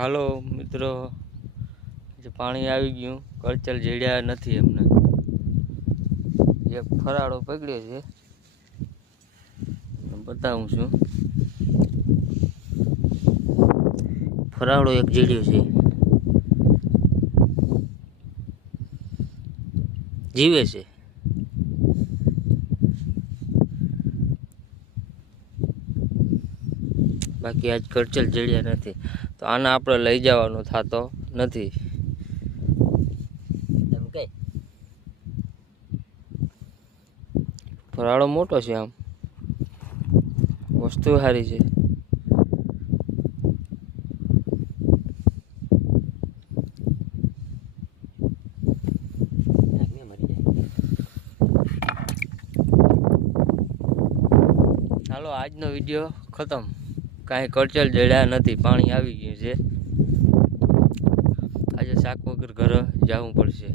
હાલો મિત્રો, જે પાણી આવી ગયું, કળચલ જેડ્યા નથી એમને. એક ફરાળો પકડ્યો છે, બતાવું છું. ફરાળો એક જેડ્યો છે, જીવે છે. બાકી આજ કળચલ જેડ્યા નથી, તો આને આપણે લઈ જવાનો થતો નથી. ફરાળો મોટો છે, આમ વસ્તુ સારી છે. ચાલો આજનો વિડીયો ખતમ. કાંઈ કળચલ જડ્યા નથી, પાણી આવી ગયું છે. આજે શાક વગર ઘરે જવું પડશે.